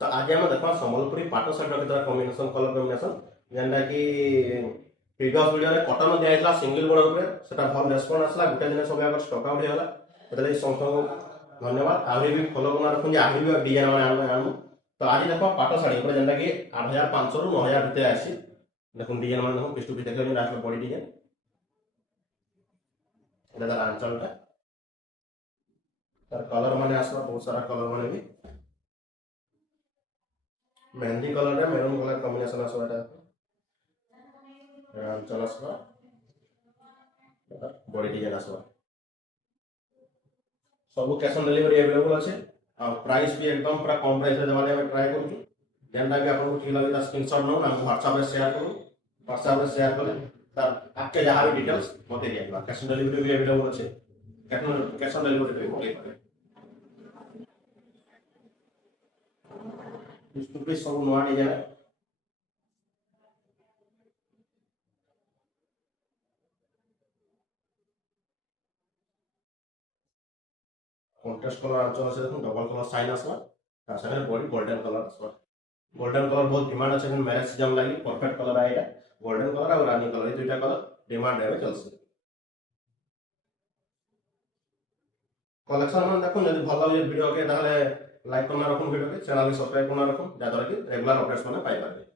तो आज आम देखा संबलपुरी पाट साइड केतरा कॉम्बिनेशन कलर कॉम्बिनेशन जेनटा कि प्रीवियस वीडियो रे कटन दिया सिंगल बोर्डर ऊपर सेटा भल रेस्पॉन्स आसला गोटे दिन सब आगर स्टॉक आउट होला बेले समस्त धन्यवाद आहुरी भी फॉलो करना रखुन जे आहुरी भी डिजाइन माने आनमु तो आज देखो पाट साड़ी ऊपर जेनटा कि 8500 रु 9000 भितर आसी देखुन डिजाइन माने देखो पिस्टू भी देखले लास्ट बॉडी डिजाइन एटा तार आंचलटा तार कलर माने आसला बहुत सारा कलर माने भी मेहंदी कलर रे मेरून कलर कॉम्बिनेशन आसो एटा आंचल आसला बॉडी डिजाइन आसला सब कैश ऑन डिलीवरी अवेलेबल अच्छे और प्राइस भी एकदम पूरा कम प्राइस रे देवाले हम ट्राई करू जेनटा कि आपन को ठीक लगे ता स्क्रीनशॉट नो हम WhatsApp रे शेयर करू WhatsApp रे शेयर करे तार आपके जहां भी डिटेल्स मते दिया कैश ऑन डिलीवरी भी अवेलेबल अच्छे कैश ऑन डिलीवरी भी मते पारे इस सब नवा डिजाइन कॉन्ट्रास्ट कलर आंचल से देखो डबल कलर साइन आसला ता संगे बॉडी गोल्डन कलर आसला गोल्डन कलर बहुत डिमांड अच्छे मैरिज सीजन लगी परफेक्ट कलर आएगा गोल्डन कलर और रानी कलर ये दुईटा कलर डिमांड है चलसे कलेक्शन मन देखो यदि भल लगे वीडियो के ताहले लाइक करना रखुन वीडियो के चैनल के सब्सक्राइब करना रखुन जादर कि रेगुलर अपडेट्स माने पाई पारे।